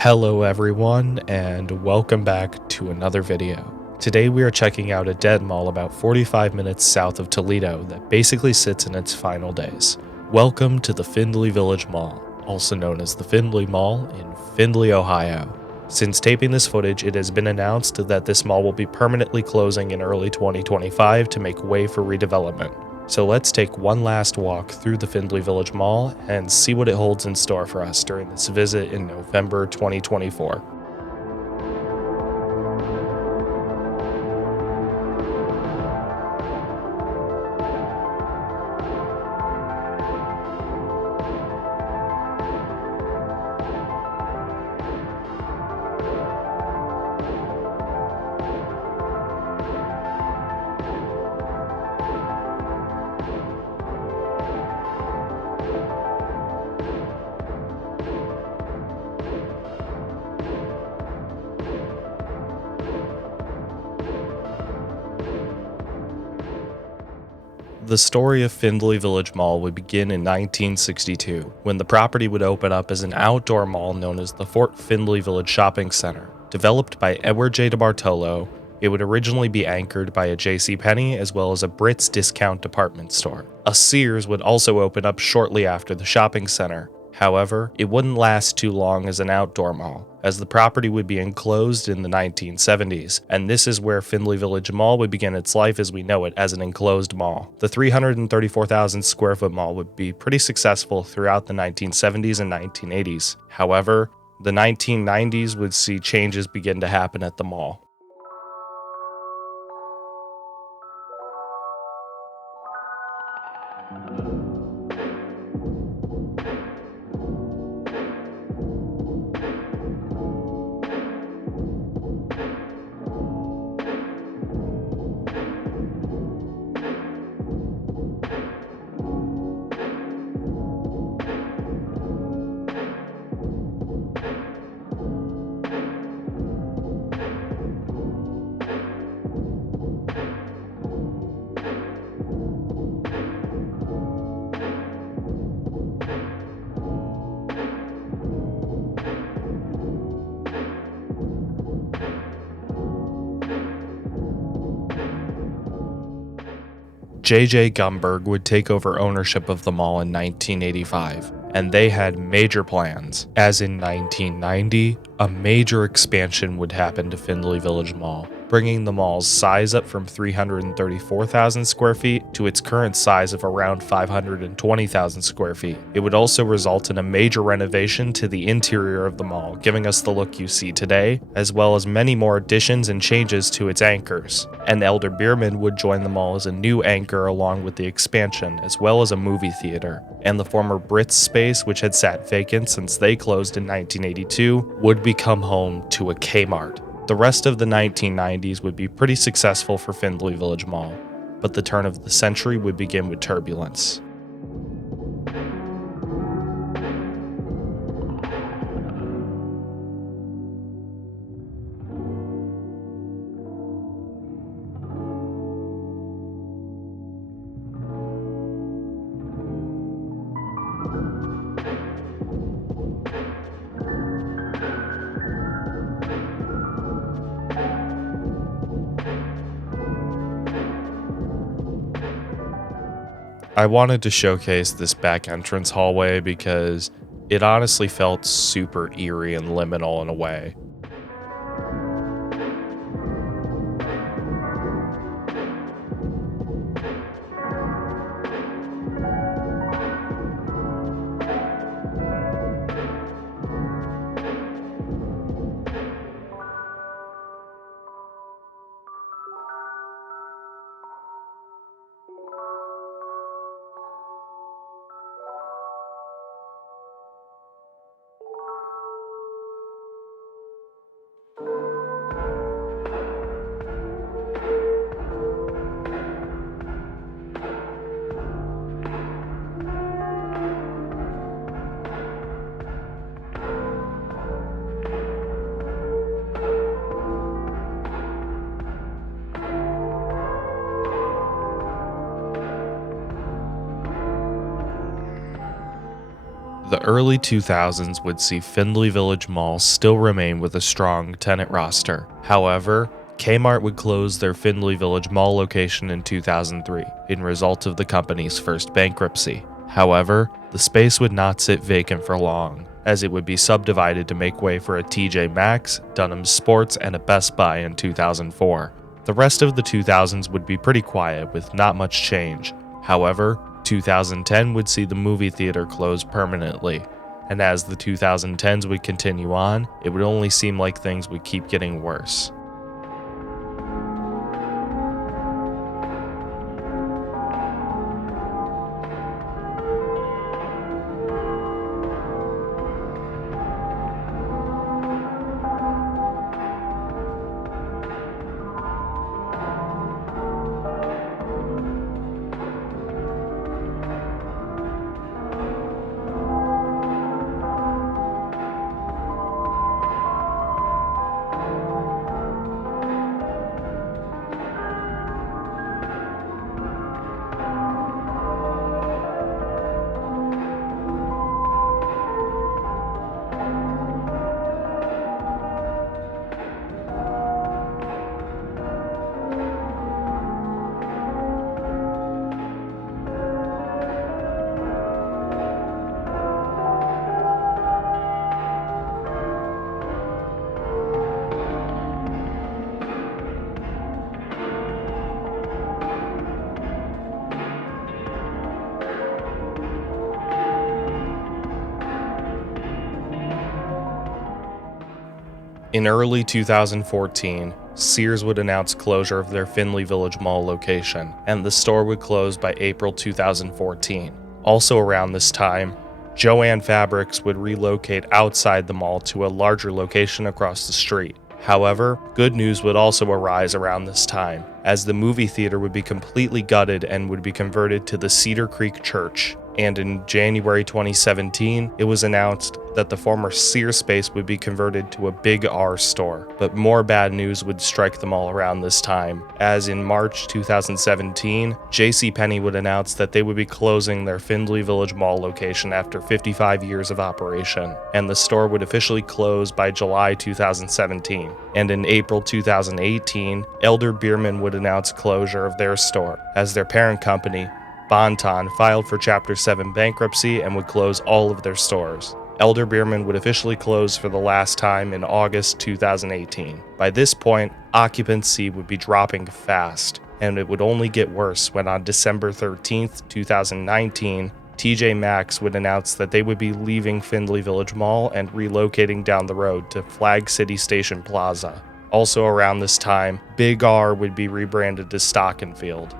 Hello everyone, and welcome back to another video. Today we are checking out a dead mall about 45 minutes south of Toledo that basically sits in its final days. Welcome to the Findlay Village Mall, also known as the Findlay Mall in Findlay, Ohio. Since taping this footage, it has been announced that this mall will be permanently closing in early 2025 to make way for redevelopment. So let's take one last walk through the Findlay Village Mall and see what it holds in store for us during this visit in November 2024. The story of Findlay Village Mall would begin in 1962, when the property would open up as an outdoor mall known as the Fort Findlay Village Shopping Center. Developed by Edward J. DeBartolo, it would originally be anchored by a JCPenney as well as a Brits discount department store. A Seers would also open up shortly after the shopping center. However, it wouldn't last too long as an outdoor mall, as the property would be enclosed in the 1970s, and this is where Findlay Village Mall would begin its life as we know it as an enclosed mall. The 334,000 square foot mall would be pretty successful throughout the 1970s and 1980s. However, the 1990s would see changes begin to happen at the mall. J.J. Gumberg would take over ownership of the mall in 1985, and they had major plans, as in 1990, A major expansion would happen to Findlay Village Mall, bringing the mall's size up from 334,000 square feet to its current size of around 520,000 square feet. It would also result in a major renovation to the interior of the mall, giving us the look you see today, as well as many more additions and changes to its anchors. And Elder Beerman would join the mall as a new anchor along with the expansion, as well as a movie theater. And the former Brits space, which had sat vacant since they closed in 1982, would become home to a Kmart. The rest of the 1990s would be pretty successful for Findlay Village Mall, but the turn of the century would begin with turbulence. I wanted to showcase this back entrance hallway because it honestly felt super eerie and liminal in a way. The early 2000s would see Findlay Village Mall still remain with a strong tenant roster. However, Kmart would close their Findlay Village Mall location in 2003 in result of the company's first bankruptcy. However, the space would not sit vacant for long, as it would be subdivided to make way for a TJ Maxx, Dunham's Sports, and a Best Buy in 2004. The rest of the 2000s would be pretty quiet with not much change. However, 2010 would see the movie theater close permanently, and as the 2010s would continue on, it would only seem like things would keep getting worse. In early 2014, Sears would announce closure of their Findlay Village Mall location, and the store would close by April 2014. Also around this time, Jo-Ann Fabrics would relocate outside the mall to a larger location across the street. However, good news would also arise around this time, as the movie theater would be completely gutted and would be converted to the Cedar Creek Church. And in January 2017, it was announced that the former Sears space would be converted to a Big R store. But more bad news would strike them all around this time, as in March 2017, JCPenney would announce that they would be closing their Findlay Village Mall location after 55 years of operation, and the store would officially close by July 2017. And in April 2018, Elder Beerman would announce closure of their store, as their parent company, Bon-Ton, filed for Chapter 7 bankruptcy and would close all of their stores. Elder Beerman would officially close for the last time in August 2018. By this point, occupancy would be dropping fast, and it would only get worse when on December 13th, 2019, TJ Maxx would announce that they would be leaving Findlay Village Mall and relocating down the road to Flag City Station Plaza. Also around this time, Big R would be rebranded to Stock & Field.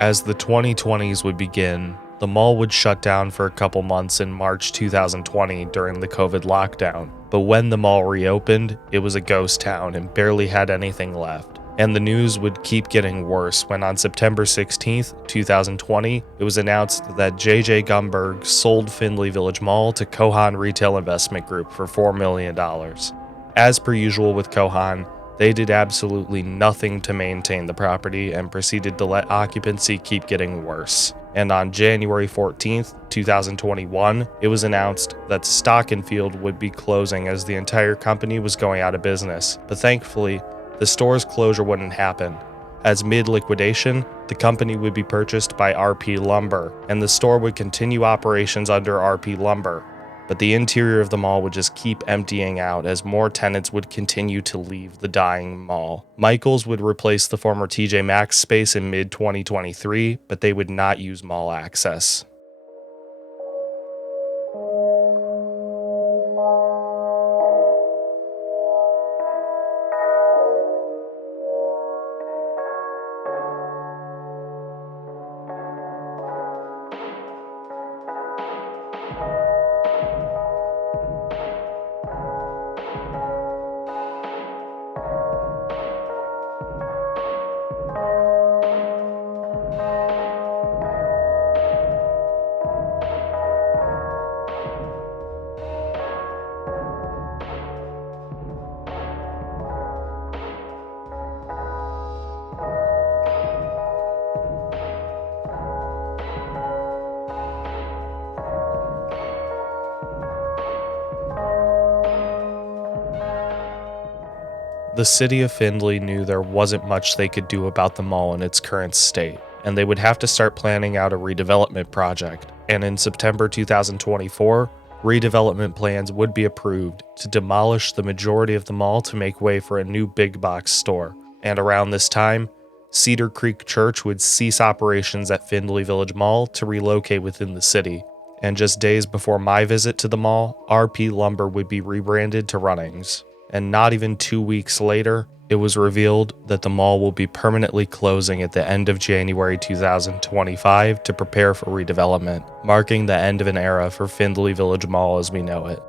As the 2020s would begin, the mall would shut down for a couple months in March 2020 during the COVID lockdown. But when the mall reopened, it was a ghost town and barely had anything left. And the news would keep getting worse when on September 16th, 2020, it was announced that J.J. Gumberg sold Findlay Village Mall to Kohan Retail Investment Group for $4 million. As per usual with Kohan, they did absolutely nothing to maintain the property and proceeded to let occupancy keep getting worse. And on January 14th, 2021, it was announced that Stock & Field would be closing as the entire company was going out of business. But thankfully, the store's closure wouldn't happen, as mid-liquidation, the company would be purchased by RP Lumber, and the store would continue operations under RP Lumber. But the interior of the mall would just keep emptying out as more tenants would continue to leave the dying mall. Michaels would replace the former TJ Maxx space in mid-2023, but they would not use mall access. The city of Findlay knew there wasn't much they could do about the mall in its current state, and they would have to start planning out a redevelopment project. And in September 2024, redevelopment plans would be approved to demolish the majority of the mall to make way for a new big box store. And around this time, Cedar Creek Church would cease operations at Findlay Village Mall to relocate within the city. And just days before my visit to the mall, RP Lumber would be rebranded to Runnings. And not even 2 weeks later, it was revealed that the mall will be permanently closing at the end of January 2025 to prepare for redevelopment, marking the end of an era for Findlay Village Mall as we know it.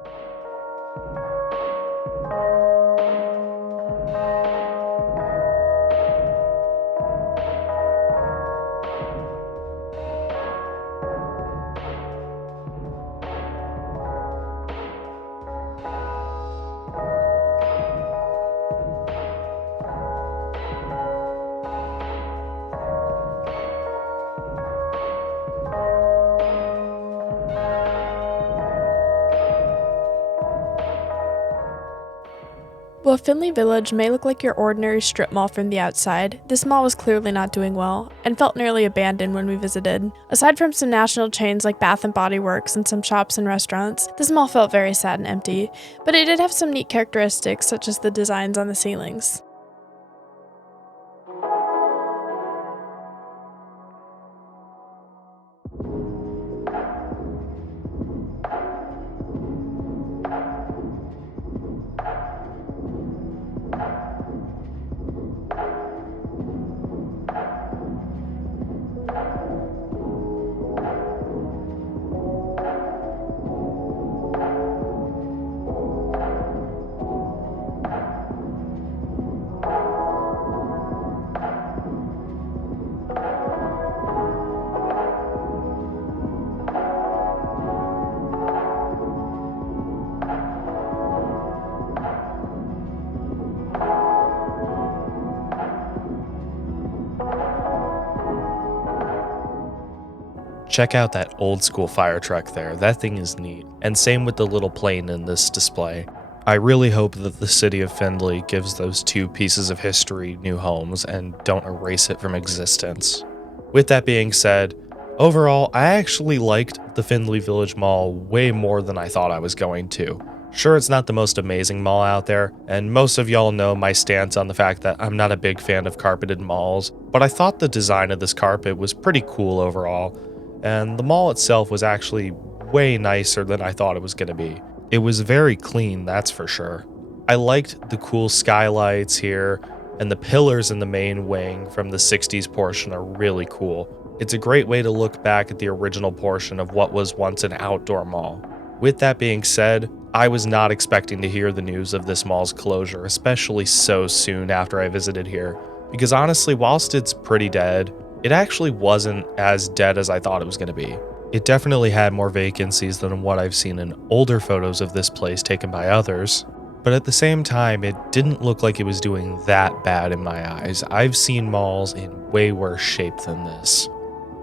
While Findlay Village may look like your ordinary strip mall from the outside, this mall was clearly not doing well, and felt nearly abandoned when we visited. Aside from some national chains like Bath & Body Works and some shops and restaurants, this mall felt very sad and empty, but it did have some neat characteristics such as the designs on the ceilings. Check out that old school fire truck there, that thing is neat. And same with the little plane in this display. I really hope that the city of Findlay gives those two pieces of history new homes and don't erase it from existence. With that being said, overall, I actually liked the Findlay Village Mall way more than I thought I was going to. Sure, it's not the most amazing mall out there, and most of y'all know my stance on the fact that I'm not a big fan of carpeted malls, but I thought the design of this carpet was pretty cool overall. And the mall itself was actually way nicer than I thought it was going to be. It was very clean, that's for sure. I liked the cool skylights here, and the pillars in the main wing from the 60s portion are really cool. It's a great way to look back at the original portion of what was once an outdoor mall. With that being said, I was not expecting to hear the news of this mall's closure, especially so soon after I visited here, because honestly, whilst it's pretty dead, it actually wasn't as dead as I thought it was going to be. It definitely had more vacancies than what I've seen in older photos of this place taken by others, but at the same time, it didn't look like it was doing that bad in my eyes. I've seen malls in way worse shape than this.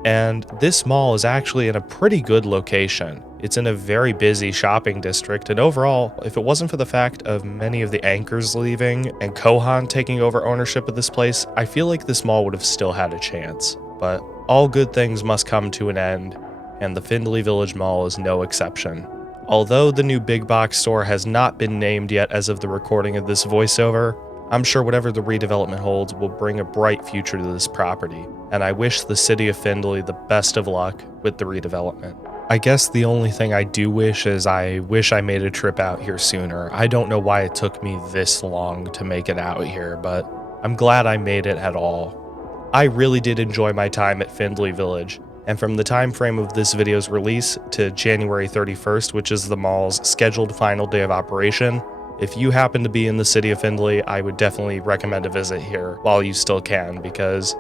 And this mall is actually in a pretty good location. It's in a very busy shopping district, and overall, if it wasn't for the fact of many of the anchors leaving and Kohan taking over ownership of this place, I feel like this mall would have still had a chance. But all good things must come to an end, and the Findlay Village Mall is no exception. Although the new big box store has not been named yet as of the recording of this voiceover, I'm sure whatever the redevelopment holds will bring a bright future to this property, and I wish the city of Findlay the best of luck with the redevelopment. I guess the only thing I do wish is I wish I made a trip out here sooner. I don't know why it took me this long to make it out here, but I'm glad I made it at all. I really did enjoy my time at Findlay Village, and from the time frame of this video's release to January 31st, which is the mall's scheduled final day of operation, if you happen to be in the city of Findlay, I would definitely recommend a visit here while you still can, because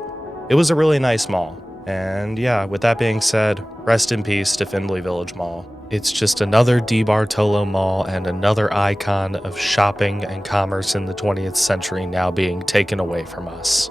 it was a really nice mall. And yeah, with that being said, rest in peace to Findlay Village Mall. It's just another DeBartolo mall and another icon of shopping and commerce in the 20th century now being taken away from us.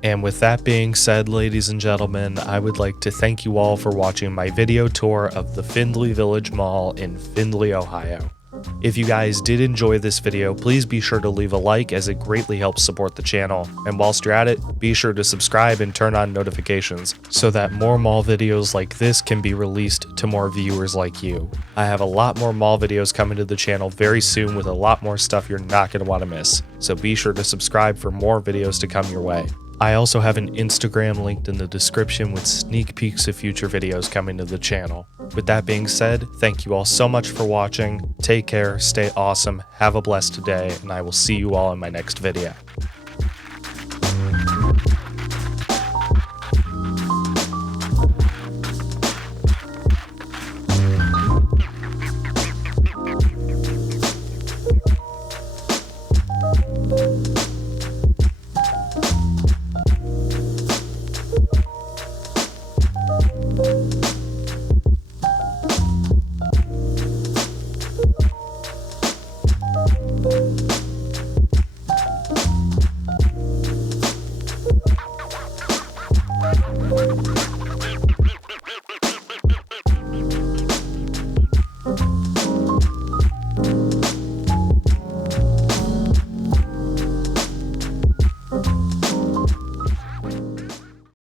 And with that being said, ladies and gentlemen, I would like to thank you all for watching my video tour of the Findlay Village Mall in Findlay, Ohio. If you guys did enjoy this video, please be sure to leave a like as it greatly helps support the channel. And whilst you're at it, be sure to subscribe and turn on notifications so that more mall videos like this can be released to more viewers like you. I have a lot more mall videos coming to the channel very soon with a lot more stuff you're not going to want to miss. So be sure to subscribe for more videos to come your way. I also have an Instagram linked in the description with sneak peeks of future videos coming to the channel. With that being said, thank you all so much for watching. Take care, stay awesome, have a blessed day, and I will see you all in my next video.